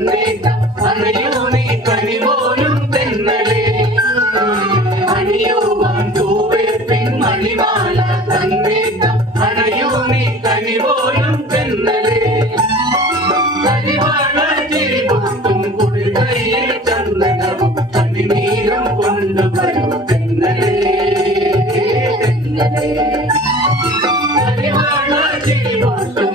തന്നേക്കാം അണയോ നീ കനിപോലും തെന്നലേ അണിയുവാൻ തൂവേ പെൺമണിമാല തന്നേക്കാം അണയോ നീ കനിപോലും തെന്നലേ കരിവാള ചിരിപൊട്ടും കുളികയിൽ ചന്ദനവും കണിനീരം കൊണ്ടുവരും തെന്നലേ കരിവാള ചിരിപൊട്ടും